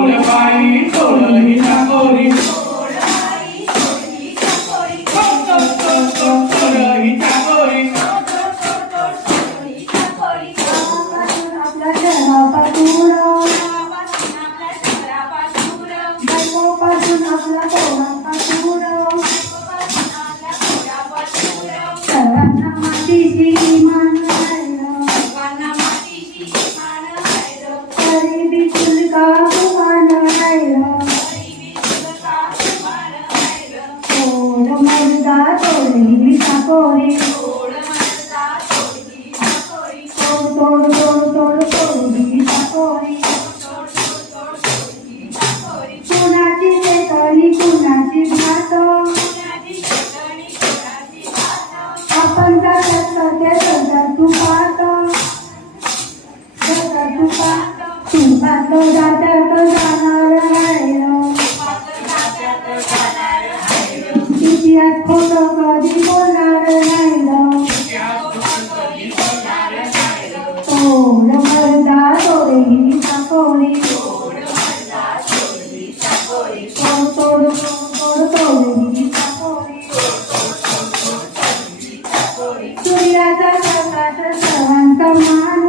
सोड बाई सोड ही चाकोरी holy. सूर्याचा प्रकाश सर्वांचा मान.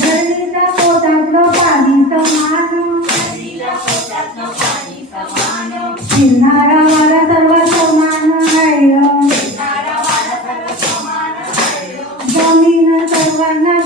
धरणीचा पोटातलं पाणी समान फिरणारा वारा सर्व समान राहिलं जमीन सर्वांना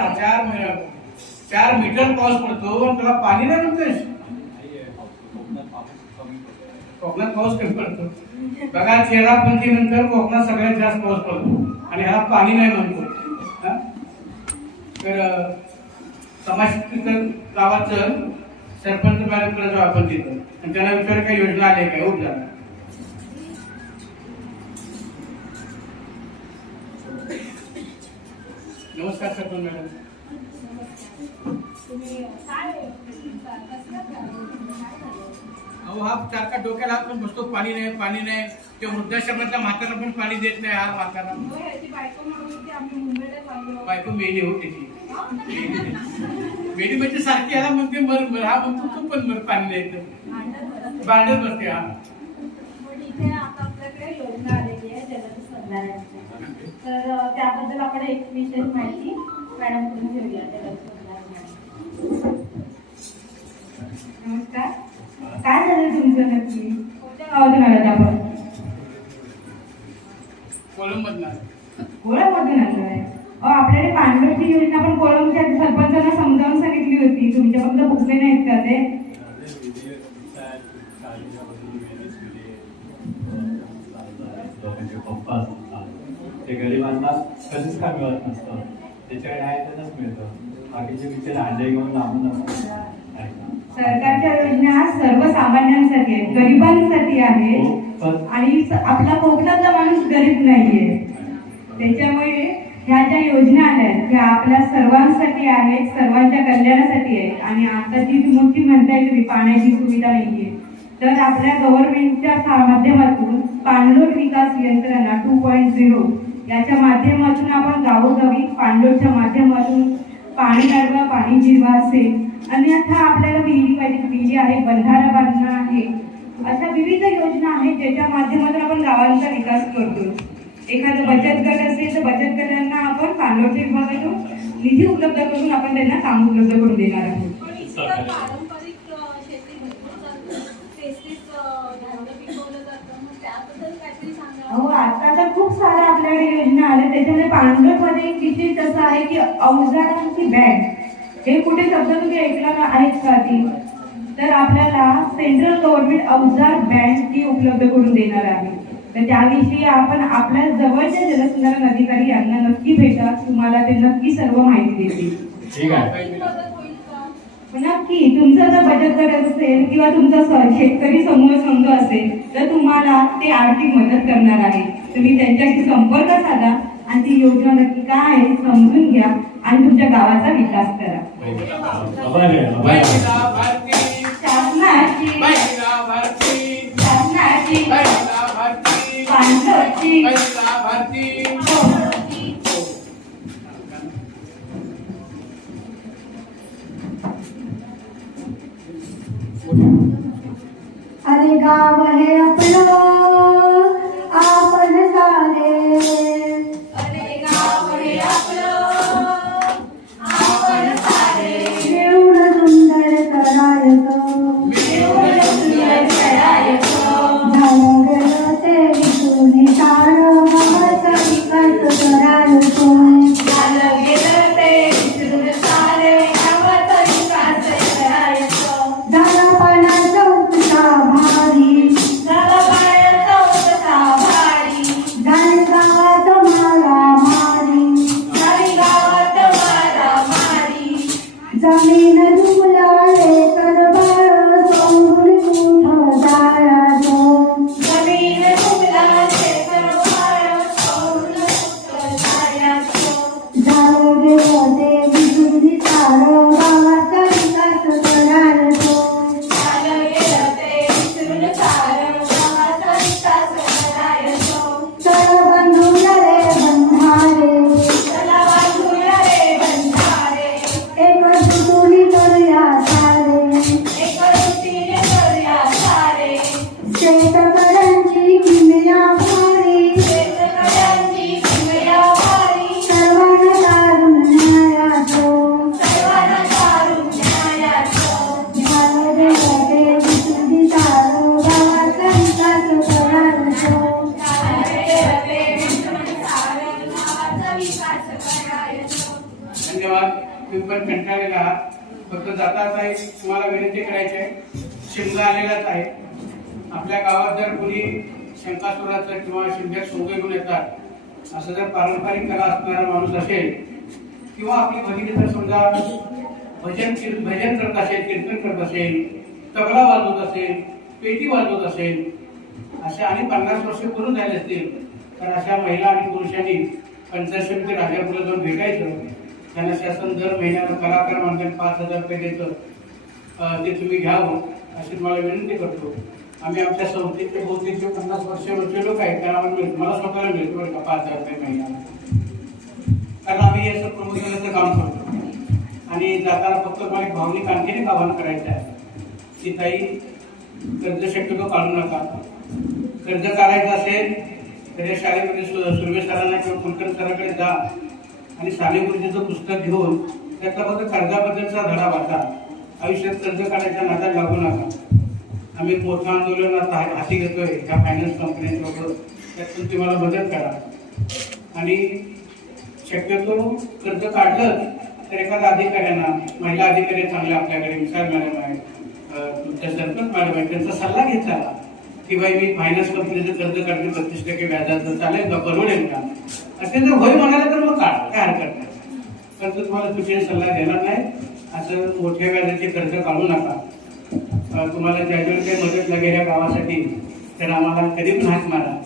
चार चार मी- चार मीटर पाऊस पडतो आणि तुला पाणी नाही म्हणतोयस कोकणात पाऊस कमी पडतो. बघा चेहरापंथी नंतर कोकणात सगळ्यात जास्त पाऊस पडतो. आणि ह्याला पाणी नाही म्हणतो तर समाज गावाचं सरपंच मॅडमकडे जाऊ आपण तिथं. आणि त्यांना विचार काही योजना आली काय? उपजा नमस्कार सरपंच मॅडम अहो हा सारखा डोक्याला हात पण बसतो पाणी नाही पाणी नाही. ते वृद्धाश्रमातल्या म्हातारा पण पाणी देत नाही हा म्हातारा. बायको मेली हो त्याची. मेली म्हणजे सारखी याला म्हणते मर मर. हा म्हणतो तू पण मर पाणी द्यायचं भांडत भरते हा इथे आता आपल्याकडे योजना आलेली आहे जलद संधारणाची तर त्याबद्दल आपण एक विशेष माहिती मॅडमकडून घेऊया. नमस्कार. काय झालं तुमचं नक्की? कोणत्या गावातून आलात आपण? आलोय अहो आपल्याकडे पांडवची योजना पण कोळमच्या सरपंचांना समजावून सांगितली होती. तुमच्या फक्त भुकले नाहीत का ते? पप्पा ते गरिबांना कधीच का मिळत नसतं. त्याच्याकडे आहे त्यांनाच मिळतं. बाकीचे बिचारे अंडे घेऊन लांबून. सरकारच्या योजना सर्वसामान्यांसाठी आहेत गरिबांसाठी आहेत. आणि स- आपला कोकणातला माणूस गरीब नाहीये. त्याच्यामुळे ह्या ज्या योजना आल्या आहेत ह्या आपल्या सर्वांसाठी आहेत सर्वांच्या कल्याणासाठी आहेत. आणि आता जी मोठी म्हणताय तुम्ही पाण्याची सुविधा नाहीये. तर आपल्या गव्हर्नमेंटच्या माध्यमातून पाणलोट विकास यंत्रणा टू पॉईंट झिरो याच्या माध्यमातून आपण गावोगावी पाणलोटच्या माध्यमातून पाणी अडवा पाणी जिरवा असेल. अन्यथा आपल्याला विहिरी पाहिजे विहिरी आहे बंधारा बांधणं आहे. अशा विविध योजना आहेत ज्याच्या माध्यमातून आपण गावांचा विकास करतो एखादं बचत गट असेल तर बचत गटांना आपण पाणलोटच्या विभागातून निधी उपलब्ध करून आपण त्यांना काम उपलब्ध करून देणार आहोत. हो आता तर खूप साऱ्या आपल्याकडे योजना आल्या. त्याच्यामध्ये पांढरमध्ये किती तसं आहे की अवजारांची बँक हे कुठे शब्द तुम्ही ऐकला का आहेत का ती? तर आपल्याला सेंट्रल गव्हर्नमेंट अवजार बँक ती उपलब्ध करून देणार आहे. तर त्याविषयी आपण आपल्या जवळच्या जलसंधारण अधिकारी यांना नक्की भेटा. तुम्हाला ते नक्की सर्व माहिती देतील ठीक आहे आर्थिक मदत होईल का नक्की तुमचं जर बचत गट असेल किंवा तुमचा शेतकरी समूह संघ असेल तर तुम्हाला ते आर्थिक मदत करणार आहे. तुम्ही त्यांच्याशी संपर्क साधा आणि ती योजना नक्की काय आहे समजून घ्या आणि तुमच्या गावाचा विकास करा. अरे गाव हे आपलं फक्त जाता आहे. एक तुम्हाला विनंती करायची आहे. शिमगा आलेलाच आहे. आपल्या गावात जर कोणी शंकासुराचं किंवा शिमग्यात सोंग घेऊन येतात असं जर पारंपरिक कला असणारा माणूस असेल किंवा आपली भगिनी जर समजा भजन भजन करत असेल कीर्तन करत असेल तबला वाजवत असेल पेटी वाजवत असेल अशा आणि पन्नास वर्ष करून झाले असतील तर अशा महिला आणि पुरुषांनी पंचायत समिती राजापूरला जाऊन भेटायचं. त्यांना शासन दर महिन्याला कलाकार मानधन पाच हजार रुपये देतं. ते तुम्ही घ्यावं अशी तुम्हाला विनंती करतो. आम्ही आमच्या संस्थेचे बहुतेक जे पन्नास वर्षावरचे लोक आहेत त्यांना आम्हाला मिळतो. मला स्वतःला मिळतो बरं का पाच हजार रुपये महिन्याला. कारण आम्ही याचं प्रमोशनाचं काम करतो. आणि जाताना फक्त मला एक भावनिक आणखीन एक आव्हान करायचं आहे. की ताई कर्ज शक्यतो काढू नका. कर्ज काढायचं असेल तर या शाळेमध्ये सु- सुर्वे सरांना किंवा कुलकर्णी सरांकडे जा. आणि साने गुरुजीचं पुस्तक घेऊन त्यातला फक्त कर्जाबद्दलचा धडा वाचा. आयुष्यात कर्ज काढायच्या नादात लागू नका. आम्ही एक मोठं आंदोलन आता हाती घेतोय. ह्या फायनान्स कंपन्यांसोबत त्यातून तुम्हाला मदत करा. आणि शक्यतो कर्ज काढलं तर एखाद्या अधिकाऱ्यांना महिला अधिकारी चांगल्या आपल्याकडे विचार मॅडम आहे तुमच्या सरपंच मॅडम आहे त्यांचा सल्ला घेत की बाई मी फायनान्स कंपनीचं कर्ज काढते पस्तीस टक्के व्याजाचं चालेल का परवडेल का? असे जर होय म्हणाले तर मग काढ. काय तर तुम्हाला चुकीचा सल्ला देणार नाही. असं मोठ्या व्याजाचे कर्ज काढू नका. तुम्हाला ज्याच्यावर काही मदत लागेल या गावासाठी तर आम्हाला कधी पण हात मारा.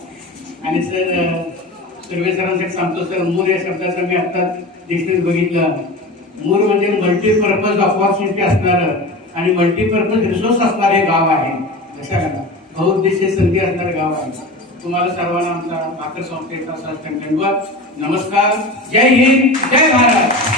आणि सर सर्वे सरांसाठी सांगतो सर मूर या शब्दाचं मी आत्ताच डिक्शनरी बघितलं. मूर म्हणजे मल्टीपर्पज ऑपॉर्च्युनिटी असणारं आणि मल्टीपर्पज रिसोर्स असणारे गाव आहे. लक्षात घाला बहुउद्देशीय संधी असणारं गाव आहे. तुम्हाला सर्वांना आमचा भाकर संस्थेचा सर धन्यवाद नमस्कार. जय हिंद. जय भारत.